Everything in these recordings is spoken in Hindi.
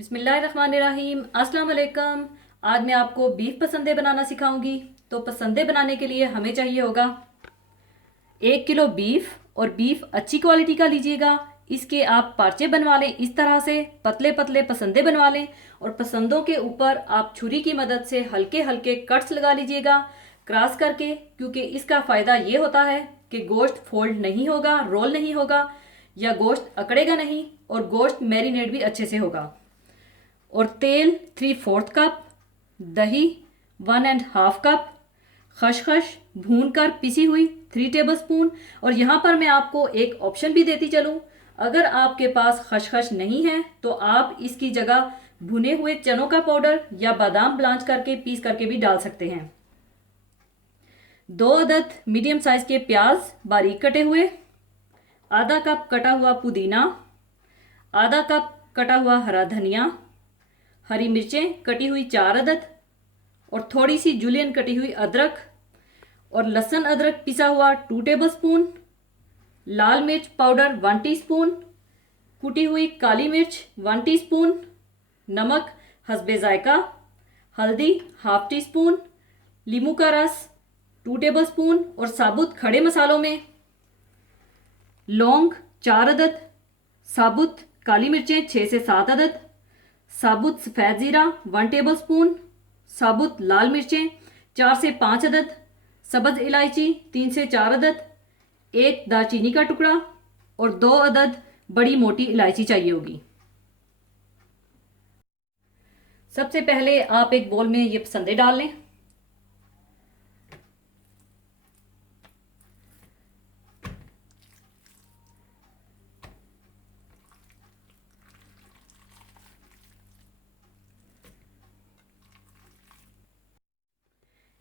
बिस्मिल्लाहिर्रहमानिर्रहीम। अस्सलाम वालेकुम। आज मैं आपको बीफ पसंदे बनाना सिखाऊंगी। तो पसंदे बनाने के लिए हमें चाहिए होगा 1 किलो बीफ, और बीफ अच्छी क्वालिटी का लीजिएगा। इसके आप पार्चे बनवा लें, इस तरह से पतले पतले पसंदे बनवा लें, और पसंदों के ऊपर आप छुरी की मदद से हल्के हल्के कट्स लगा लीजिएगा क्रॉस करके, क्योंकि इसका फ़ायदा ये होता है कि गोश्त फोल्ड नहीं होगा, रोल नहीं होगा, या गोश्त अकड़ेगा नहीं, और गोश्त मैरिनेट भी अच्छे से होगा। और तेल 3/4 कप, दही 1.5 कप, खसखस भून कर पिसी हुई 3 टेबलस्पून। और यहाँ पर मैं आपको एक ऑप्शन भी देती चलूँ, अगर आपके पास खसखस नहीं है तो आप इसकी जगह भुने हुए चनों का पाउडर या बादाम ब्लांच करके पीस करके भी डाल सकते हैं। 2 अदद मीडियम साइज के प्याज बारीक कटे हुए, आधा कप कटा हुआ पुदीना, आधा कप कटा हुआ हरा धनिया, हरी मिर्चें कटी हुई 4 अदद, और थोड़ी सी जुलियन कटी हुई अदरक, और लहसुन अदरक पिसा हुआ 2 टेबलस्पून, लाल मिर्च पाउडर 1 टीस्पून, कुटी हुई काली मिर्च 1 टीस्पून, नमक हस्बे जायका, हल्दी 1/2 टीस्पून, लीमू का रस 2 टेबलस्पून, और साबुत खड़े मसालों में लौंग 4 अदद, साबुत काली मिर्चें 6 से 7 अदद, साबुत सफ़ेद ज़ीरा 1 टेबलस्पून, साबुत लाल मिर्चें 4 से 5 अदद, सब्ज़ इलायची 3 से 4 अदद, एक दालचीनी का टुकड़ा, और 2 अदद बड़ी मोटी इलायची चाहिए होगी। सबसे पहले आप एक बोल में ये पसंदे डाल लें।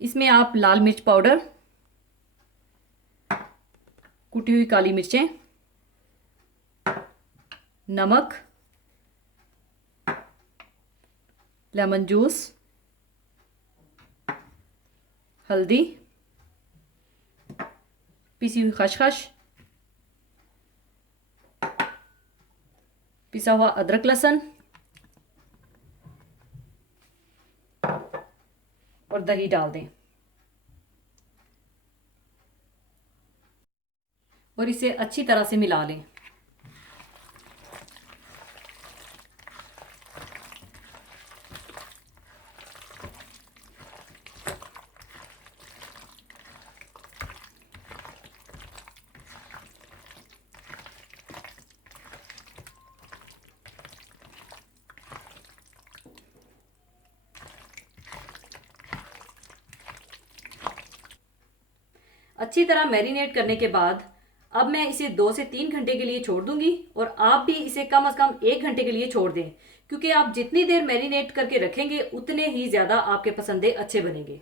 इसमें आप लाल मिर्च पाउडर, कुटी हुई काली मिर्चें, नमक, लेमन जूस, हल्दी, पिसी हुई खसखस, पिसा हुआ अदरक लहसुन, और दही डाल दें, और इसे अच्छी तरह से मिला लें। अच्छी तरह मैरिनेट करने के बाद अब मैं इसे 2 से 3 घंटे के लिए छोड़ दूंगी, और आप भी इसे कम से कम 1 घंटे के लिए छोड़ दें, क्योंकि आप जितनी देर मैरिनेट करके रखेंगे उतने ही ज़्यादा आपके पसंदे अच्छे बनेंगे।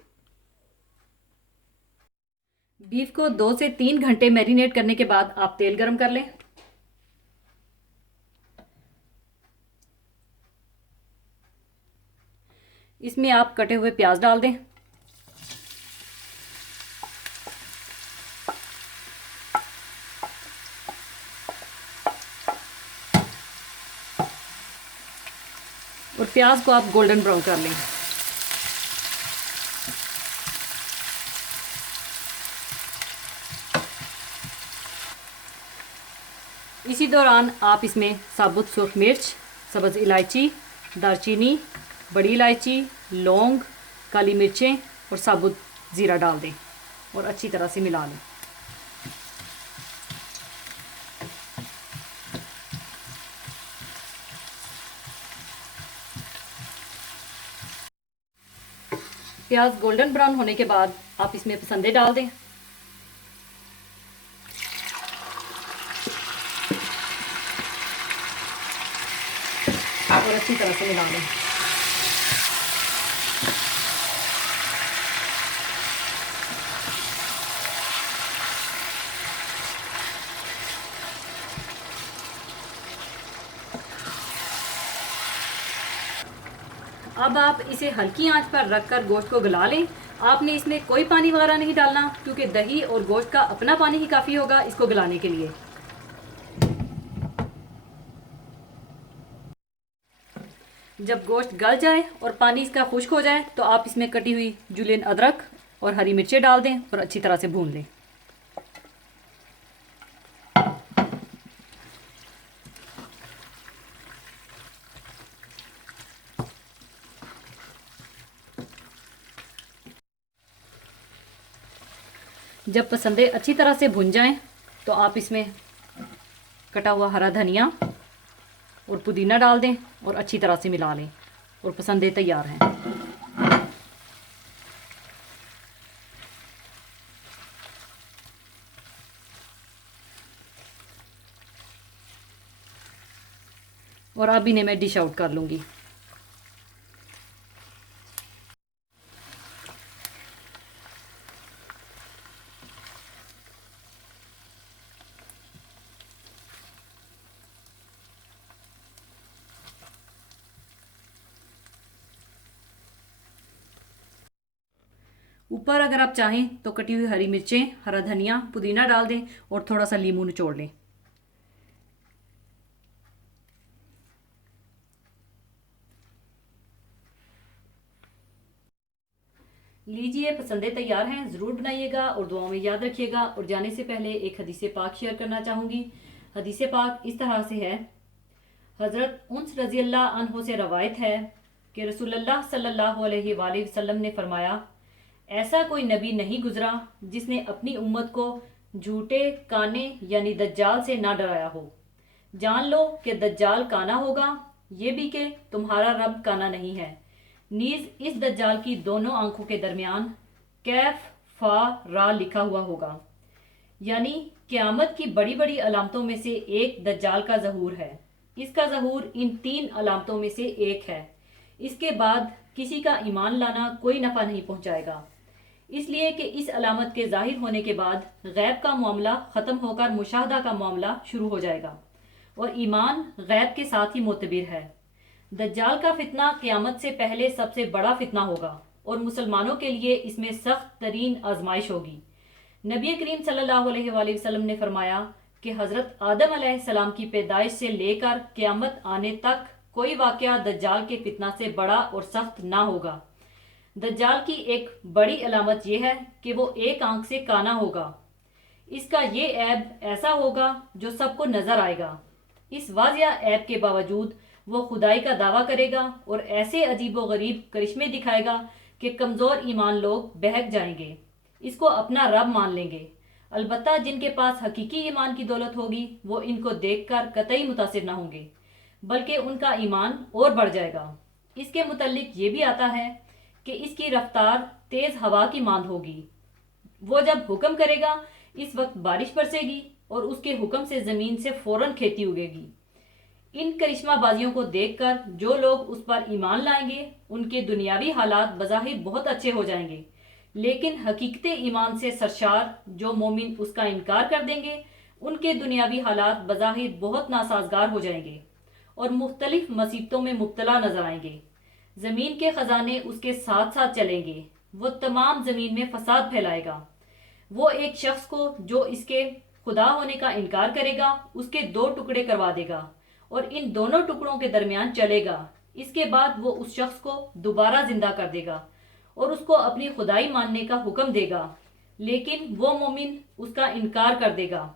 बीफ को 2 से 3 घंटे मैरिनेट करने के बाद आप तेल गरम कर लें। इसमें आप कटे हुए प्याज डाल दें, और प्याज को आप गोल्डन ब्राउन कर लें। इसी दौरान आप इसमें साबुत सूख मिर्च, सब्ज़ इलायची, दालचीनी, बड़ी इलायची, लौंग, काली मिर्चें और साबुत ज़ीरा डाल दें, और अच्छी तरह से मिला लें। प्याज गोल्डन ब्राउन होने के बाद आप इसमें पसंदे डाल दें, और अच्छी तरह से मिला लें। अब आप इसे हल्की आंच पर रखकर गोश्त को गला लें। आपने इसमें कोई पानी वगैरह नहीं डालना, क्योंकि दही और गोश्त का अपना पानी ही काफ़ी होगा इसको गलाने के लिए। जब गोश्त गल जाए और पानी इसका खुश्क हो जाए तो आप इसमें कटी हुई जुलियन अदरक और हरी मिर्चें डाल दें और अच्छी तरह से भून लें। जब पसंदे अच्छी तरह से भुन जाएं तो आप इसमें कटा हुआ हरा धनिया और पुदीना डाल दें और अच्छी तरह से मिला लें और पसंदे तैयार हैं। और अब इन्हें मैं डिश आउट कर लूँगी। ऊपर अगर आप चाहें तो कटी हुई हरी मिर्चें, हरा धनिया, पुदीना डाल दें और थोड़ा सा नींबू निचोड़ लें। लीजिए, पसंदे तैयार हैं। ज़रूर बनाइएगा और दुआओं में याद रखिएगा। और जाने से पहले एक हदीस पाक शेयर करना चाहूँगी। हदीस पाक इस तरह से है। हज़रत उन्स रज़ी अल्लाह अन्हो से रवायत है कि रसूलुल्लाह सल्लल्लाहु अलैहि वसल्लम ने फरमाया, ऐसा कोई नबी नहीं गुजरा जिसने अपनी उम्मत को झूठे काने यानी दज्जाल से ना डराया हो। जान लो कि दज्जाल काना होगा, ये भी कि तुम्हारा रब काना नहीं है। नीज इस दज्जाल की दोनों आंखों के दरमियान कैफ फा रा लिखा हुआ होगा, यानी क़यामत की बड़ी बड़ी अलामतों में से एक दज्जाल का ज़हूर है। इसका ज़हूर इन 3 अलामतों में से एक है। इसके बाद किसी का ईमान लाना कोई नफ़ा नहीं पहुंचाएगा, इसलिए कि इस अलामत के ज़ाहिर होने के बाद गैब का मामला ख़त्म होकर मुशाहदा का मामला शुरू हो जाएगा और ईमान गैब के साथ ही मोतबिर है। दज्जाल का फितना क़यामत से पहले सबसे बड़ा फितना होगा और मुसलमानों के लिए इसमें सख्त तरीन आजमाइश होगी। नबी करीम सल्लल्लाहु अलैहि वसल्लम ने फरमाया कि हज़रत आदम अलैहिस्सलाम की पैदाइश से लेकर क़यामत आने तक कोई वाक़या दज्जाल के फितना से बड़ा और सख्त ना होगा। दज्जाल की एक बड़ी अलामत यह है कि वो एक आंख से काना होगा। इसका ये ऐब ऐसा होगा जो सबको नज़र आएगा। इस वाज़िया ऐब के बावजूद वो खुदाई का दावा करेगा और ऐसे अजीब व गरीब करिश्मे दिखाएगा कि कमज़ोर ईमान लोग बहक जाएंगे, इसको अपना रब मान लेंगे। अलबत्ता जिनके पास हकीकी ईमान की दौलत होगी वो इनको देखकर कतई मुतासिर ना होंगे, बल्कि उनका ईमान और बढ़ जाएगा। इसके मुतल्लिक ये भी आता है कि इसकी रफ्तार तेज़ हवा की मांद होगी। वो जब हुक्म करेगा इस वक्त बारिश बरसेगी और उसके हुक्म से ज़मीन से फ़ौरन खेती उगेगी। इन करिश्माबाजियों को देखकर जो लोग उस पर ईमान लाएंगे उनके दुनियावी हालात बज़ाहिर बहुत अच्छे हो जाएंगे, लेकिन हकीकत ईमान से सरशार जो मोमिन उसका इनकार कर देंगे उनके दुनियावी हालात बज़ाहिर बहुत नासाजगार हो जाएंगे और मुख्तलिफ मुसीबतों में मुब्तला नजर आएंगे। ज़मीन के ख़जाने उसके साथ साथ चलेंगे। वो तमाम ज़मीन में फसाद फैलाएगा। वो एक शख्स को जो इसके खुदा होने का इनकार करेगा उसके 2 टुकड़े करवा देगा और इन दोनों टुकड़ों के दरमियान चलेगा। इसके बाद वो उस शख्स को दोबारा जिंदा कर देगा और उसको अपनी खुदाई मानने का हुक्म देगा, लेकिन वो मोमिन उसका इनकार कर देगा।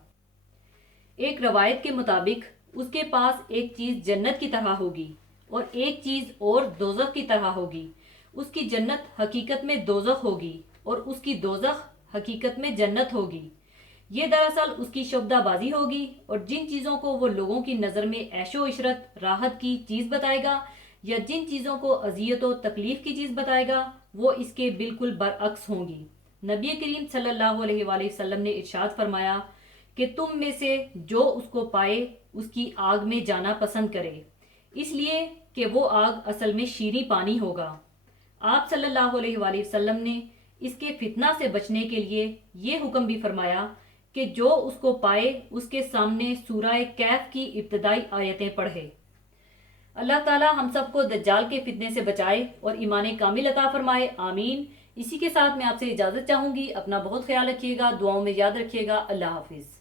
एक रवायत के मुताबिक उसके पास एक चीज़ जन्नत की तरह होगी और एक चीज़ और दोज़ख की तरह होगी। उसकी जन्नत हकीकत में दोज़ख होगी और उसकी दोज़ख हकीकत में जन्नत होगी। ये दरअसल उसकी शुबदाबाजी होगी और जिन चीज़ों को वो लोगों की नज़र में ऐशो इशरत राहत की चीज़ बताएगा या जिन चीज़ों को अजियत व तकलीफ़ की चीज़ बताएगा वो इसके बिल्कुल बरअक्स होंगी। नबी करीम सल्लल्लाहु अलैहि वसल्लम ने इरशाद फरमाया कि तुम में से जो उसको पाए उसकी आग में जाना पसंद करे, इसलिए कि वो आग असल में शीरी पानी होगा। आप सल्लल्लाहु अलैहि वसल्लम ने इसके फितना से बचने के लिए ये हुक्म भी फरमाया कि जो उसको पाए उसके सामने सूरह कैफ की इब्तदाई आयतें पढ़े। अल्लाह ताला हम सबको दज्जाल के फितने से बचाए और ईमान कामिल अता फरमाए। आमीन। इसी के साथ मैं आपसे इजाज़त चाहूँगी। अपना बहुत ख्याल रखिएगा, दुआओं में याद रखिएगा। अल्लाह हाफिज़।